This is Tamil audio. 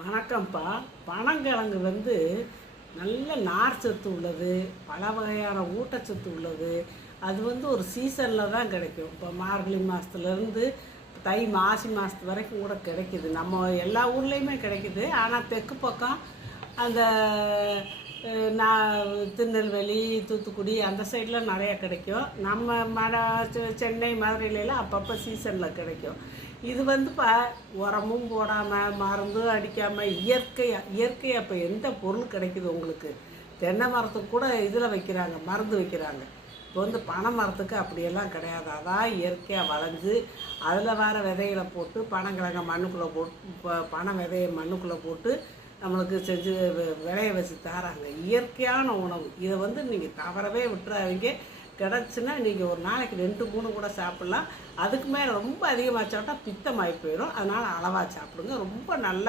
வணக்கம்ப்பா. பனங்கிழங்கு நல்ல நார் சத்து உள்ளது, பல வகையான ஊட்டச்சத்து உள்ளது. அது ஒரு சீசனில் தான் கிடைக்கும். இப்போ மார்கழி மாதத்துலேருந்து தை மாசி மாதத்து வரைக்கும் கூட கிடைக்கிது. நம்ம எல்லா ஊர்லேயுமே கிடைக்கிது. ஆனால் தெற்கு பக்கம் அந்த நான் திருநெல்வேலி, தூத்துக்குடி அந்த சைடில் நிறையா கிடைக்கும். நம்ம சென்னை மதுரையிலலாம் அப்பப்போ சீசனில் கிடைக்கும். இது உரமும் போடாமல் மருந்தும் அடிக்காமல் இயற்கையாக இப்போ எந்த பொருள் கிடைக்குது உங்களுக்கு? தென்னை மரத்துக்கு கூட இதில் வைக்கிறாங்க, மருந்து வைக்கிறாங்க. இப்போ பனை மரத்துக்கு அப்படியெல்லாம் கிடையாது. அதான் இயற்கையாக வளைஞ்சு அதில் வர விதைகளை போட்டு பனங்கிழங்க மண்ணுக்குள்ளே போட்டு பனை விதையை மண்ணுக்குள்ளே போட்டு நம்மளுக்கு செஞ்சு விளைய வச்சு தராங்க. இயற்கையான உணவு. இதை நீங்கள் தவறவே விட்டுறாதீங்க. கிடச்சுன்னா நீங்கள் ஒரு நாளைக்கு 2-3 கூட சாப்பிட்லாம். அதுக்கு மேலே ரொம்ப அதிகமாக சாப்பிட்டா பித்தமாகி போயிடும். அதனால் அளவாக சாப்பிடுங்க. ரொம்ப நல்ல